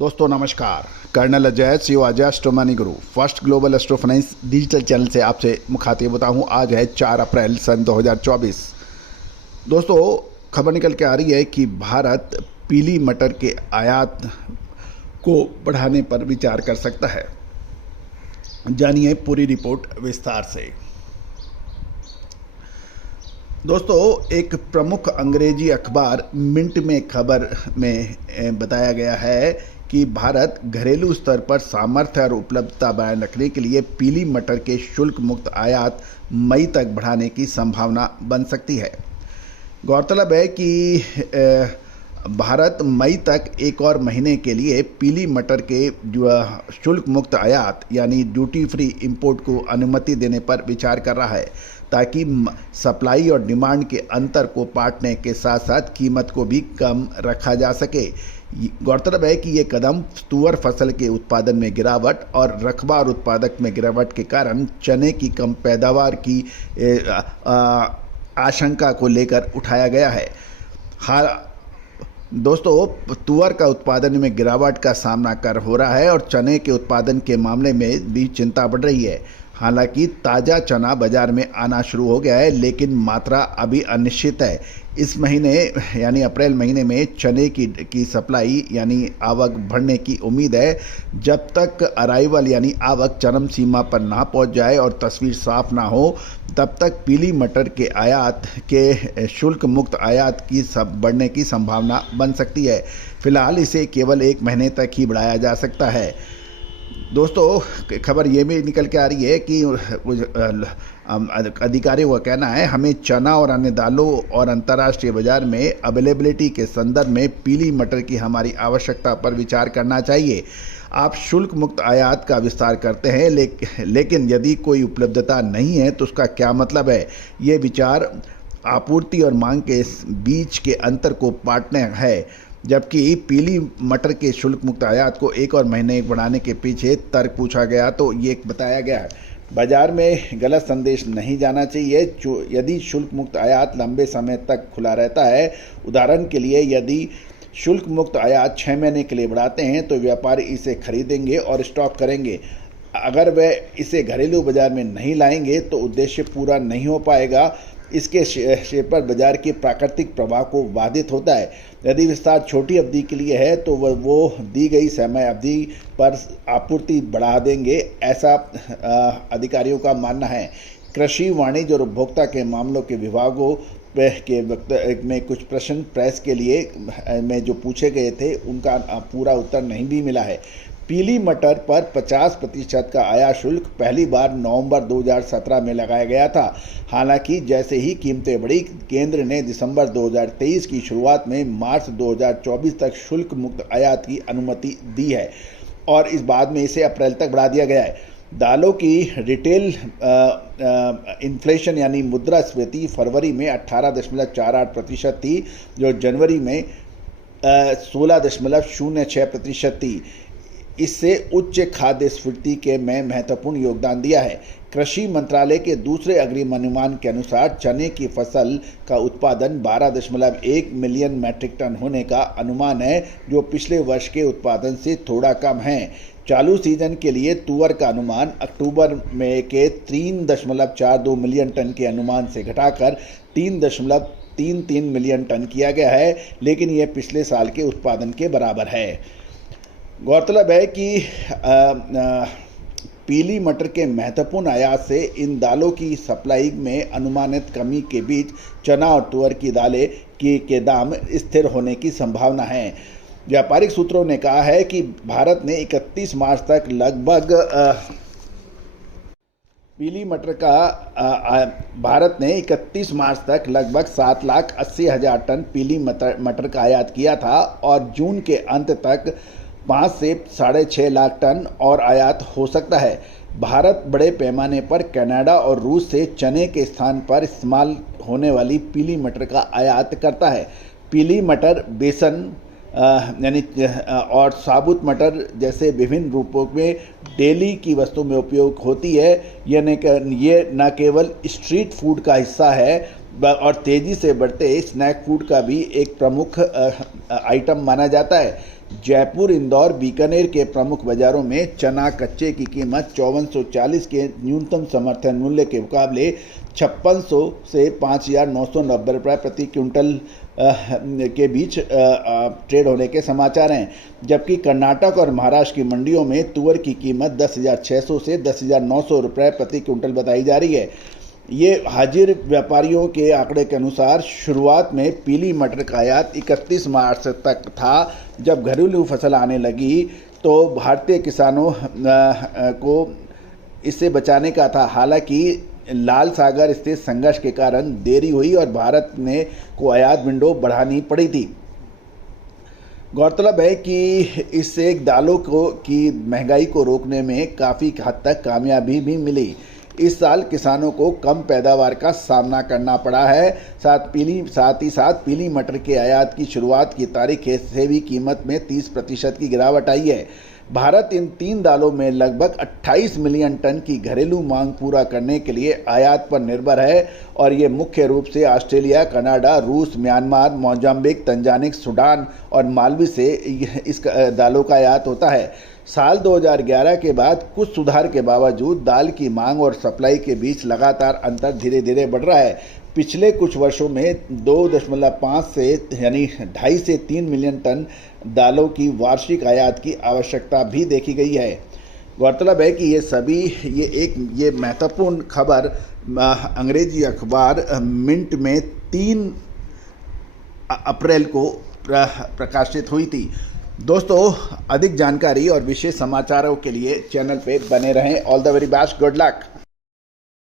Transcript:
दोस्तों नमस्कार। Colonel Ajay CO Ajay एस्ट्रोमनी गुरु first global एस्ट्रोफाइनेंस digital channel से आपसे मुखातिब होता हूं। आज है 4 अप्रैल सन 2024। दोस्तों खबर निकल के आ रही है कि भारत पीली मटर के आयात को बढ़ाने पर विचार कर सकता है। जानिए पूरी रिपोर्ट विस्तार से। दोस्तों एक प्रमुख अंग्रेजी अखबार मिंट में खबर में बताया गया है कि भारत घरेलू स्तर पर सामर्थ्य और उपलब्धता बनाए रखने के लिए पीली मटर के शुल्क मुक्त आयात मई तक बढ़ाने की संभावना बन सकती है। गौरतलब है कि भारत मई तक एक और महीने के लिए पीली मटर के शुल्क मुक्त आयात यानी ड्यूटी फ्री इंपोर्ट को अनुमति देने पर विचार कर रहा है, ताकि सप्लाई और डिमांड के अंतर को पाटने के साथ साथ कीमत को भी कम रखा जा सके। गौरतलब है कि ये कदम तुअर फसल के उत्पादन में गिरावट और रकबा और उत्पादक में गिरावट के कारण चने की कम पैदावार की आशंका को लेकर उठाया गया है। दोस्तों तुअर का उत्पादन में गिरावट का सामना कर हो रहा है और चने के उत्पादन के मामले में भी चिंता बढ़ रही है। हालांकि ताज़ा चना बाजार में आना शुरू हो गया है, लेकिन मात्रा अभी अनिश्चित है। इस महीने यानी अप्रैल महीने में चने की सप्लाई यानी आवक बढ़ने की उम्मीद है। जब तक अराइवल यानी आवक चरम सीमा पर ना पहुंच जाए और तस्वीर साफ ना हो, तब तक पीली मटर के आयात के शुल्क मुक्त आयात की बढ़ने की संभावना बन सकती है। फिलहाल इसे केवल एक महीने तक ही बढ़ाया जा सकता है। दोस्तों खबर ये भी निकल के आ रही है कि अधिकारियों का कहना है हमें चना और अन्य दालों और अंतर्राष्ट्रीय बाजार में अवेलेबिलिटी के संदर्भ में पीली मटर की हमारी आवश्यकता पर विचार करना चाहिए। आप शुल्क मुक्त आयात का विस्तार करते हैं, लेकिन यदि कोई उपलब्धता नहीं है तो उसका क्या मतलब है? ये विचार आपूर्ति और मांग के बीच के अंतर को पाटने है। जबकि पीली मटर के शुल्क मुक्त आयात को एक और महीने बढ़ाने के पीछे तर्क पूछा गया तो ये बताया गया बाजार में गलत संदेश नहीं जाना चाहिए। यदि शुल्क मुक्त आयात लंबे समय तक खुला रहता है, उदाहरण के लिए यदि शुल्क मुक्त आयात 6 महीने के लिए बढ़ाते हैं तो व्यापारी इसे खरीदेंगे और स्टॉक करेंगे। अगर वे इसे घरेलू बाजार में नहीं लाएंगे तो उद्देश्य पूरा नहीं हो पाएगा। इसके शेयर पर बाजार के प्राकृतिक प्रवाह को बाधित होता है। यदि विस्तार छोटी अवधि के लिए है तो वो दी गई समय अवधि पर आपूर्ति बढ़ा देंगे, ऐसा अधिकारियों का मानना है। कृषि, वाणिज्य और उपभोक्ता के मामलों के विभागों के वक्त में कुछ प्रश्न प्रेस के लिए में जो पूछे गए थे उनका पूरा उत्तर नहीं भी मिला है। पीली मटर पर 50% का आयात शुल्क पहली बार नवंबर 2017 में लगाया गया था। हालांकि जैसे ही कीमतें बढ़ी, केंद्र ने दिसंबर 2023 की शुरुआत में मार्च 2024 तक शुल्क मुक्त आयात की अनुमति दी है और इस बाद में इसे अप्रैल तक बढ़ा दिया गया है। दालों की रिटेल इन्फ्लेशन यानी मुद्रास्फीति फरवरी में 18.48% थी, जो जनवरी में 16.06% थी। इससे उच्च खाद्य स्फीति के में महत्वपूर्ण योगदान दिया है। कृषि मंत्रालय के दूसरे अग्रिम अनुमान के अनुसार चने की फसल का उत्पादन 12.1 मिलियन मैट्रिक टन होने का अनुमान है, जो पिछले वर्ष के उत्पादन से थोड़ा कम है। चालू सीजन के लिए तुअर का अनुमान अक्टूबर में के 3.42 मिलियन टन के अनुमान से घटाकर 3.33 मिलियन टन किया गया है, लेकिन यह पिछले साल के उत्पादन के बराबर है। गौरतलब है कि पीली मटर के महत्वपूर्ण आयात से इन दालों की सप्लाई में अनुमानित कमी के बीच चना और तुअर की दालें के दाम स्थिर होने की संभावना है। व्यापारिक सूत्रों ने कहा है कि भारत ने 31 मार्च तक लगभग पीली मटर का भारत ने 31 मार्च तक लगभग 7,80,000 टन पीली मटर का आयात किया था और जून के अंत तक 5 से 6.5 लाख टन और आयात हो सकता है। भारत बड़े पैमाने पर कनाडा और रूस से चने के स्थान पर इस्तेमाल होने वाली पीली मटर का आयात करता है। पीली मटर बेसन यानी और साबुत मटर जैसे विभिन्न रूपों में डेली की वस्तु में उपयोग होती है। ये न केवल स्ट्रीट फूड का हिस्सा है, और तेज़ी से बढ़ते स्नैक फूड का भी एक प्रमुख आइटम माना जाता है। जयपुर, इंदौर, बीकानेर के प्रमुख बाज़ारों में चना कच्चे की कीमत 5440 के न्यूनतम समर्थन मूल्य के मुकाबले 5600 से 5990 रुपये प्रति क्विंटल के बीच ट्रेड होने के समाचार हैं। जबकि कर्नाटक और महाराष्ट्र की मंडियों में तुअर की कीमत 10,600 से 10,900 रुपये प्रति क्विंटल बताई जा रही है। ये हाजिर व्यापारियों के आंकड़े के अनुसार शुरुआत में पीली मटर का आयात 31 मार्च तक था। जब घरेलू फसल आने लगी तो भारतीय किसानों को इससे बचाने का था। हालांकि लाल सागर स्थित संघर्ष के कारण देरी हुई और भारत को आयात विंडो बढ़ानी पड़ी थी। गौरतलब है कि इससे दालों की महंगाई को रोकने में काफ़ी हद तक कामयाबी भी मिली। इस साल किसानों को कम पैदावार का सामना करना पड़ा है। साथ ही साथ पीली मटर के आयात की शुरुआत की तारीख से भी कीमत में 30% की गिरावट आई है। भारत इन 3 दालों में लगभग 28 मिलियन टन की घरेलू मांग पूरा करने के लिए आयात पर निर्भर है और ये मुख्य रूप से ऑस्ट्रेलिया, कनाडा, रूस, म्यांमार, मोजाम्बिक, तंजानिक, सूडान और मालवी से इस दालों का आयात होता है। साल 2011 के बाद कुछ सुधार के बावजूद दाल की मांग और सप्लाई के बीच लगातार अंतर धीरे धीरे बढ़ रहा है। पिछले कुछ वर्षों में 2.5 से यानी 2.5 से 3 मिलियन टन दालों की वार्षिक आयात की आवश्यकता भी देखी गई है। गौरतलब है कि ये महत्वपूर्ण खबर अंग्रेजी अखबार मिंट में 3 अप्रैल को प्रकाशित हुई थी। दोस्तों, अधिक जानकारी और विशेष समाचारों के लिए चैनल पे बने रहें। All the very best, good luck.